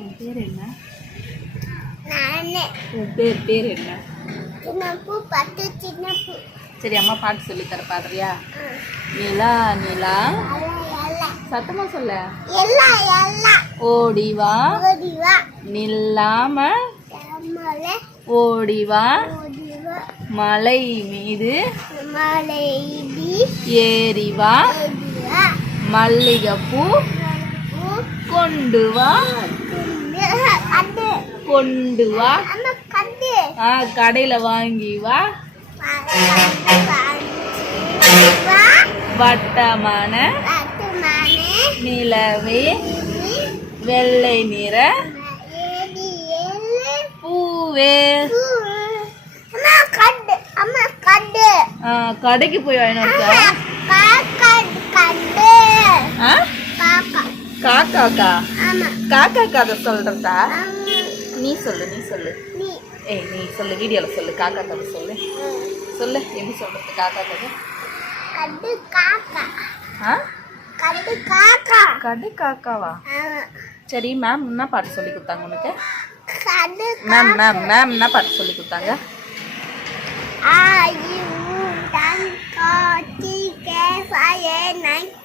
உன் பேர் என்ன? நானே. உன் பேர் என்ன? சின்னப்பூ பட்டு சின்னப்பூ. சரி அம்மா பாட்டு சொல்லி தர பாடுறியா? நிலா நிலா சத்தமா சொல்ல. எல்லா எல்லா ஓடிவா ஓடிவா நில்லாம மலை ஓடிவா ஓடிவா மலை மீது மலை ஏறிவா ஏறிவா மல்லிகைப்பூ கொண்டு வா கண்டு கொண்டு வா அம்மா கண்டு கடையில வாங்கி வா வா வட்டமான வட்டமான நிலவே வெள்ளை நிற ஏடி ஏழு பூவே. அம்மா கண்டு அம்மா கண்டு கடைக்கு போய் வாங்கினோம். காக்கா கண்டு காக்கா காக்காக்கா ஆமா காக்கா கதை சொல்றதா? ஆமா. நீ சொல்லு நீ நீ சொல்லு வீடியோல சொல்லு. காக்கா கதை சொல்லு சொல்லு. எப்படி சொல்றது காக்கா கதை? கண்டு காக்கா ஆ கண்டு காக்கா கடு காக்காவா? ஆமா சரி மேம் என்ன பாட்டு சொல்லி கொடுத்தாங்க உனக்கு? கண்டு மேம் என்ன பாட்டு சொல்லி கொடுத்தாங்க? ஆயு டன் காட்டி கே ஃபயர் நைட்